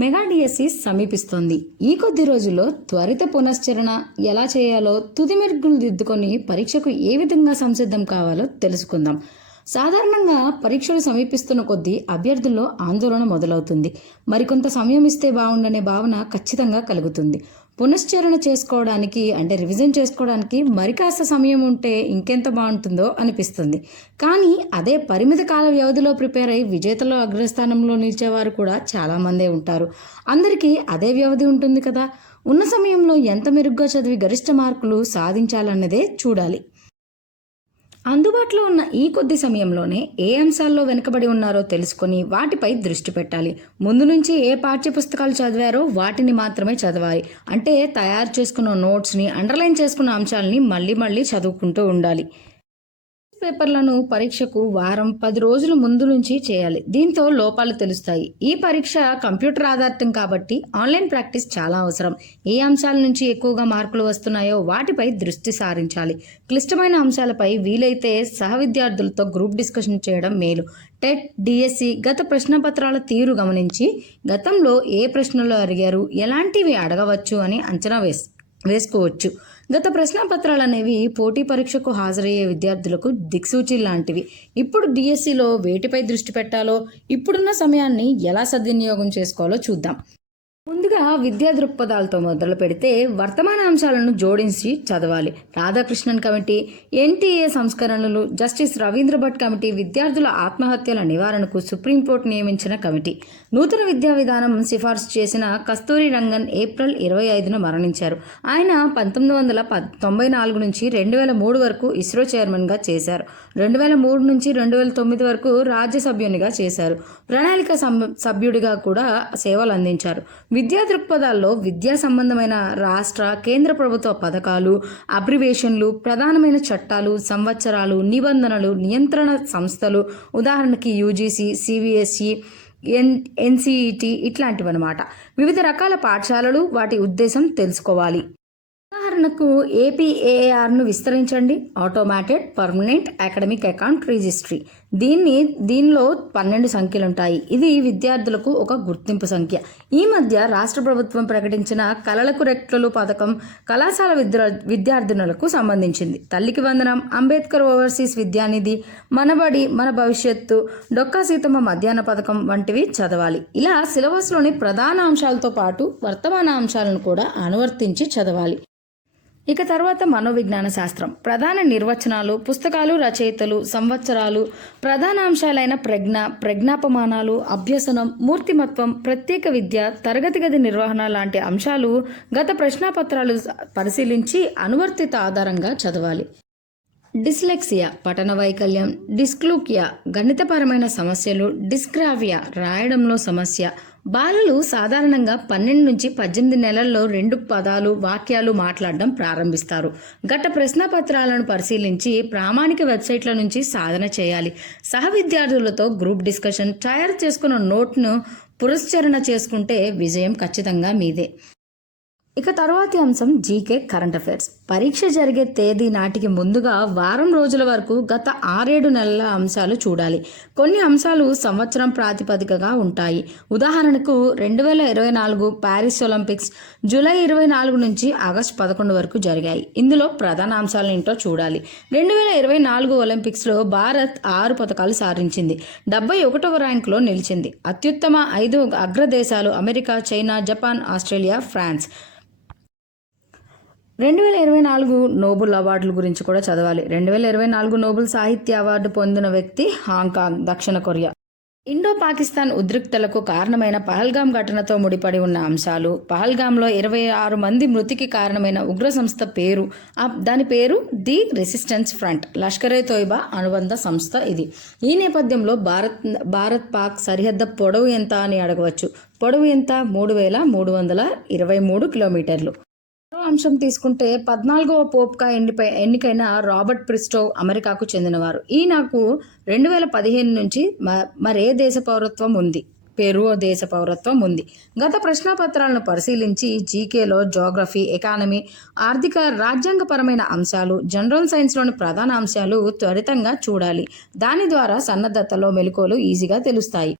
Mega DSC సమీపిస్తోంది. ఈ కొద్ది రోజుల్లో త్వరిత పునశ్చరణ ఎలా చేయాలో, తుది మెరుగులు దిద్దుకొని పరీక్షకు ఏ విధంగా సంసిద్ధం కావాలో తెలుసుకుందాం. సాధారణంగా పరీక్షలు సమీపిస్తున్న కొద్దీ అభ్యర్థుల్లో ఆందోళన మొదలవుతుంది. మరికొంత సమయం ఇస్తే బాగుండనే భావన ఖచ్చితంగా కలుగుతుంది. పునశ్చరణ చేసుకోవడానికి అంటే రివిజన్ చేసుకోవడానికి మరి కాస్త సమయం ఉంటే ఇంకెంత బాగుంటుందో అనిపిస్తుంది. కానీ అదే పరిమిత కాల వ్యవధిలో ప్రిపేర్ అయి విజేతలో అగ్రస్థానంలో నిలిచేవారు కూడా చాలామందే ఉంటారు. అందరికీ అదే వ్యవధి ఉంటుంది కదా. ఉన్న సమయంలో ఎంత మెరుగ్గా చదివి గరిష్ట మార్కులు సాధించాలన్నదే చూడాలి. అందుబాటులో ఉన్న ఈ కొద్ది సమయంలోనే ఏ అంశాల్లో వెనుకబడి ఉన్నారో తెలుసుకొని వాటిపై దృష్టి పెట్టాలి. ముందు నుంచి ఏ పాఠ్యపుస్తకాలు చదివారో వాటిని మాత్రమే చదవాలి. అంటే తయారు చేసుకున్న నోట్స్ని, అండర్లైన్ చేసుకున్న అంశాలని మళ్ళీ చదువుకుంటూ ఉండాలి. పేపర్లను పరీక్షకు వారం 10 రోజుల ముందు నుంచి చేయాలి. దీంతో లోపాలు తెలుస్తాయి. ఈ పరీక్ష కంప్యూటర్ ఆధారితం కాబట్టి ఆన్లైన్ ప్రాక్టీస్ చాలా అవసరం. ఏ అంశాల నుంచి ఎక్కువగా మార్కులు వస్తున్నాయో వాటిపై దృష్టి సారించాలి. క్లిష్టమైన అంశాలపై వీలైతే సహ విద్యార్థులతో గ్రూప్ డిస్కషన్ చేయడం మేలు. టెట్, డిఎస్సి గత ప్రశ్నపత్రాల తీరు గమనించి గతంలో ఏ ప్రశ్నలు అడిగారు, ఎలాంటివి అడగవచ్చు అని అంచనా వేసుకోవచ్చు. గత ప్రశ్నపత్రాలు అనేవి పోటీ పరీక్షకు హాజరయ్యే విద్యార్థులకు దిక్సూచి లాంటివి. ఇప్పుడు డిఎస్సిలో వేటిపై దృష్టి పెట్టాలో, ఇప్పుడున్న సమయాన్ని ఎలా సద్వినియోగం చేసుకోవాలో చూద్దాం. ముందుగా విద్యా దృక్పథాలతో మొదలు పెడితే వర్తమాన అంశాలను జోడించి చదవాలి. రాధాకృష్ణన్ కమిటీ, ఎన్టీఏ సంస్కరణలు, జస్టిస్ రవీంద్ర భట్ కమిటీ, విద్యార్థుల ఆత్మహత్యల నివారణకు సుప్రీంకోర్టు నియమించిన కమిటీ, నూతన విద్యా విధానం సిఫార్సు చేసిన కస్తూరి రంగన్ ఏప్రిల్ 25న మరణించారు. ఆయన 1994 నుంచి 2003 వరకు ఇస్రో చైర్మన్గా చేశారు. 2003 నుంచి 2009 వరకు రాజ్యసభ్యునిగా చేశారు. ప్రణాళిక సభ్యుడిగా కూడా సేవలు అందించారు. విద్యా దృక్పథాల్లో విద్యా సంబంధమైన రాష్ట్ర, కేంద్ర ప్రభుత్వ పథకాలు, అబ్రివేషన్లు, ప్రధానమైన చట్టాలు, సంవత్సరాలు, నిబంధనలు, నియంత్రణ సంస్థలు, ఉదాహరణకి యూజీసీ, సిబిఎస్ఈ, ఎన్సిఈటి ఇట్లాంటివన్నమాట. వివిధ రకాల పాఠశాలలు, వాటి ఉద్దేశం తెలుసుకోవాలి. ఉదాహరణకు ఏపీఏఆర్ను విస్తరించండి. Automated permanent academic account registry. దీనిలో 12 సంఖ్యలుంటాయి. ఇది విద్యార్థులకు ఒక గుర్తింపు సంఖ్య. ఈ మధ్య రాష్ట్ర ప్రభుత్వం ప్రకటించిన కలలకు రెక్కలు పథకం కళాశాల విద్యార్థినులకు సంబంధించింది. తల్లికి వందనం, అంబేద్కర్ ఓవర్సీస్ విద్యానిధి, మనబడి, మన భవిష్యత్తు, డొక్కా సీతమ్మ మధ్యాహ్న పథకం వంటివి చదవాలి. ఇలా సిలబస్లోని ప్రధాన అంశాలతో పాటు వర్తమాన అంశాలను కూడా అనువర్తించి చదవాలి. ఇక తర్వాత మనోవిజ్ఞాన శాస్త్రం, ప్రధాన నిర్వచనాలు, పుస్తకాలు, రచయితలు, సంవత్సరాలు, ప్రధాన అంశాలైన ప్రజ్ఞాపమానాలు, అభ్యసనం, మూర్తిమత్వం, ప్రత్యేక విద్య, తరగతి గది నిర్వహణ లాంటి అంశాలు గత ప్రశ్నాపత్రాలు పరిశీలించి అనువర్తిత ఆధారంగా చదవాలి. డిస్లెక్సియా పఠన వైకల్యం, డిస్క్లూకియా గణితపరమైన సమస్యలు, డిస్గ్రాఫియా రాయడంలో సమస్య. బాలలు సాధారణంగా 12 నుంచి 18 నెలల్లో 2 పదాలు, వాక్యాలు మాట్లాడడం ప్రారంభిస్తారు. గత ప్రశ్నపత్రాలను పరిశీలించి ప్రామాణిక వెబ్సైట్ల నుంచి సాధన చేయాలి. సహ విద్యార్థులతో గ్రూప్ డిస్కషన్, తయారు చేసుకున్న నోట్ను పునశ్చరణ చేసుకుంటే విజయం ఖచ్చితంగా మీదే. ఇక తరువాతి అంశం జీకే కరెంట్ అఫైర్స్. పరీక్ష జరిగే తేదీ నాటికి ముందుగా వారం రోజుల వరకు గత 6-7 నెలల అంశాలు చూడాలి. కొన్ని అంశాలు సంవత్సరం ప్రాతిపదికగా ఉంటాయి. ఉదాహరణకు 2024 ప్యారిస్ ఒలింపిక్స్ జూలై 24 నుంచి ఆగస్టు 11 వరకు జరిగాయి. ఇందులో ప్రధాన అంశాలు ఏంటో చూడాలి. 2024 ఒలింపిక్స్లో భారత్ 6 పతకాలు సాధించింది. 71వ ర్యాంకులో నిలిచింది. అత్యుత్తమ 5 అగ్రదేశాలు America, China, Japan, Australia, France. 2024 Nobel అవార్డుల గురించి కూడా చదవాలి. 2024 నోబెల్ సాహిత్య అవార్డు పొందిన వ్యక్తి హాంకాంగ్, దక్షిణ కొరియా. ఇండో పాకిస్తాన్ ఉద్రిక్తలకు కారణమైన పహల్గాం ఘటనతో ముడిపడి ఉన్న అంశాలు, పహల్గాంలో 26 మంది మృతికి కారణమైన ఉగ్ర సంస్థ పేరు, దాని పేరు the resistance front, Lashkar-e Taiba అనుబంధ సంస్థ ఇది. ఈ నేపథ్యంలో భారత్ పాక్ సరిహద్దు పొడవు ఎంత అని అడగవచ్చు. పొడవు ఎంత? 3323 కిలోమీటర్లు. మరో అంశం తీసుకుంటే 14వ పోప్గా ఎన్నికైన రాబర్ట్ ప్రిస్టో అమెరికాకు చెందినవారు. ఈయనకు 2015 నుంచి మరే దేశ పౌరత్వం ఉంది? పెరు దేశ పౌరత్వం ఉంది. గత ప్రశ్నాపత్రాలను పరిశీలించి జీకేలో జోగ్రఫీ, ఎకానమీ, ఆర్థిక, రాజ్యాంగపరమైన అంశాలు, జనరల్ సైన్స్లోని ప్రధాన అంశాలు త్వరితంగా చూడాలి. దాని ద్వారా సన్నద్ధతలో మెలకువలు ఈజీగా తెలుస్తాయి.